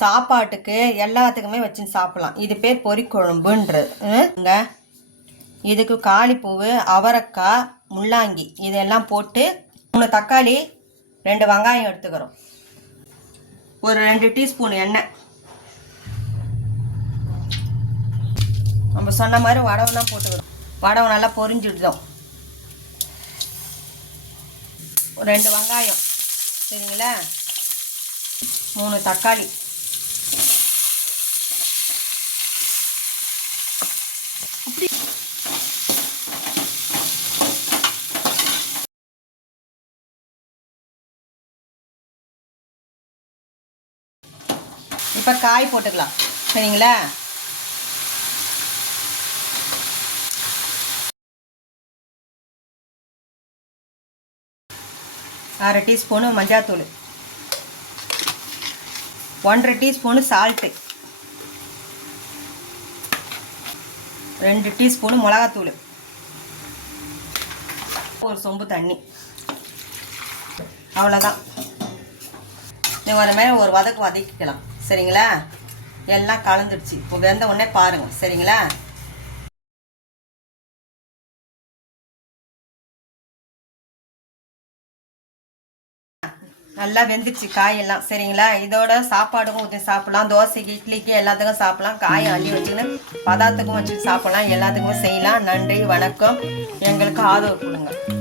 சாப்பாட்டுக்கு எல்லாத்துக்குமே வச்சு சாப்பிடலாம். இது பேர் பொரிக்குழம்புன்றது. இதுக்கு காளிப்பூவு, அவரைக்காய், முள்ளாங்கி இதெல்லாம் போட்டு 3 தக்காளி, 2 வெங்காயம் எடுத்துக்கிறோம். ஒரு 2 டீஸ்பூன் எண்ணெய். நம்ம சொன்ன மாதிரி வடவெல்லாம் போட்டுக்கிறோம். வடவை நல்லா பொரிஞ்சுடுதோம். 2 வெங்காயம், சரிங்களா? 3 தக்காளி, இப்போ காய் போட்டுக்கலாம், சரிங்களா? அரை டீஸ்பூனு மஞ்சாத்தூள், 1/2 டீஸ்பூனு சால்ட்டு, 2 டீஸ்பூனு மிளகாத்தூள், ஒரு சொம்பு தண்ணி. அவ்வளோதான். நீங்கள் ஒரு மாதிரி ஒரு வதக்கிக்கலாம், சரிங்களா? எல்லாம் கலந்துடுச்சு. இப்போ வெந்த உடனே பாருங்கள், சரிங்களா? நல்லா வெந்துடுச்சு காயெல்லாம், சரிங்களா? இதோட சாப்பாடுக்கும் ஊற்றி சாப்பிட்லாம், தோசைக்கு, இட்லிக்கு எல்லாத்துக்கும் சாப்பிட்லாம். காயை அள்ளி வச்சுக்கின்னு பதார்த்தத்துக்கும் வச்சு சாப்பிட்லாம், எல்லாத்துக்குமே செய்யலாம். நன்றி, வணக்கம். எங்களுக்கு ஆதரவு கொடுங்க.